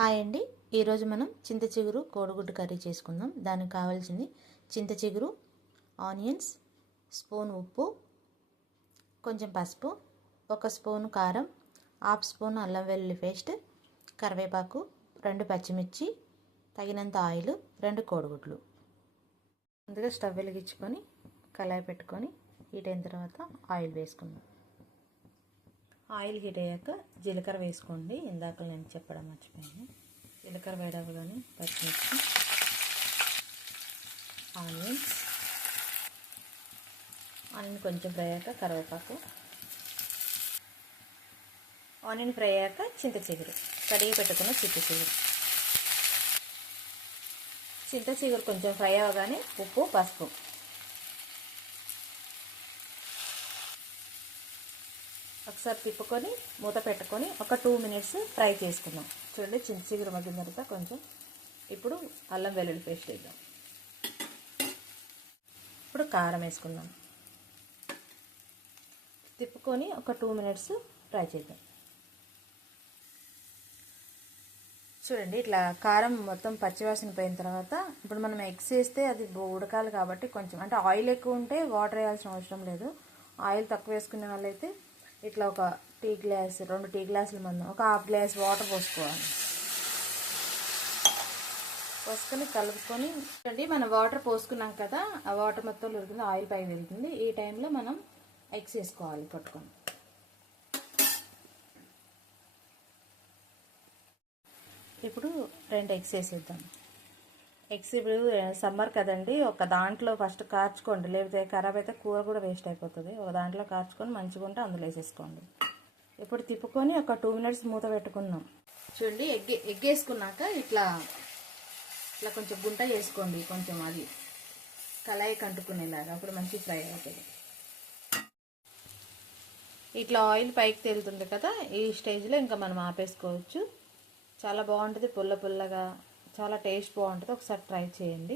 Hi అండి. ఈరోజు మనం చింత చిగురు కోడిగుడ్డు కర్రీ చేసుకుందాం. దానికి కావాల్సింది చింత చిగురు, ఆనియన్స్, స్పూన్ ఉప్పు, కొంచెం పసుపు, 1 స్పూన్ కారం, 1/2 స్పూన్ అల్లం వెల్లుల్లి పేస్ట్, కరివేపాకు, 2 పచ్చిమిర్చి, తగినంత ఆయిల్, 2 కోడిగుడ్లు. ముందుగా స్టవ్ వెలిగించుకొని కళాయి పెట్టుకొని హీట్ అయిన తర్వాత ఆయిల్ వేసుకుందాం. ఆయిల్ హీట్ అయ్యాక జీలకర్ర వేసుకోండి. ఇందాక నేను చెప్పడం మర్చిపోయాను. జీలకర్ర వేడవగానే పచ్చిమిర్చి, ఆనియన్ కొంచెం ఫ్రై అయ్యాక కరివేపాకు, ఆనియన్ ఫ్రై అయ్యాక చింత చిగురు, కడిగి పెట్టుకున్న చింత చిగురు కొంచెం ఫ్రై అవ్వగానే ఉప్పు, పసుపు, ఒకసారి తిప్పుకొని మూత పెట్టుకొని ఒక 2 మినిట్స్ ఫ్రై చేసుకుందాం. చూడండి, చింత చిగురు మగ్గిన తర్వాత కొంచెం ఇప్పుడు అల్లం వెల్లుల్లి పేస్ట్ వేద్దాం. ఇప్పుడు కారం వేసుకుందాం. తిప్పుకొని ఒక 2 మినిట్స్ ఫ్రై చేద్దాం. చూడండి, ఇట్లా కారం మొత్తం పచ్చివాసన పోయిన తర్వాత ఇప్పుడు మనం ఎగ్స్ వేస్తే అది ఉడకాలి కాబట్టి కొంచెం అంటే ఆయిల్ ఎక్కువ ఉంటే వాటర్ వేయాల్సిన అవసరం లేదు. ఆయిల్ తక్కువ వేసుకునే వాళ్ళైతే ఇట్లా ఒక 2 టీ గ్లాసుల మందం ఒక 1/2 గ్లాస్ వాటర్ పోసుకోవాలి. పోసుకొని కలుపుకొని చూడండి, మనం వాటర్ పోసుకున్నాం కదా, ఆ వాటర్ మొత్తం ఉడుకుతుంది, ఆయిల్ పై వెళ్తుంది. ఈ టైంలో మనం ఎగ్స్ వేసుకోవాలి పట్టుకొని. ఇప్పుడు 2 ఎగ్స్ వేసేద్దాం. ఎగ్స్ ఇప్పుడు సమ్మర్ కదండి, ఒక దాంట్లో ఫస్ట్ కార్చుకోండి, లేకపోతే ఖరాబ్ అయితే కూర కూడా వేస్ట్ అయిపోతుంది. ఒక దాంట్లో కార్చుకొని మంచిగా ఉంటే అందులో వేసేసుకోండి. ఇప్పుడు తిప్పుకొని ఒక 2 మినిట్స్ మూత పెట్టుకుందాం. చూడండి, ఎగ్ వేసుకున్నాక ఇట్లా కొంచెం గుంట చేసుకోండి, కొంచెం అది కళాయి కంటుకునేలాగా, అప్పుడు మంచి ఫ్రై అవుతుంది. ఇట్లా ఆయిల్ పైకి తేలుతుంది కదా, ఈ స్టేజ్లో ఇంకా మనం ఆపేసుకోవచ్చు. చాలా బాగుంటుంది, పుల్లగా చాలా టేస్ట్ బాగుంటుంది. ఒకసారి ట్రై చేయండి.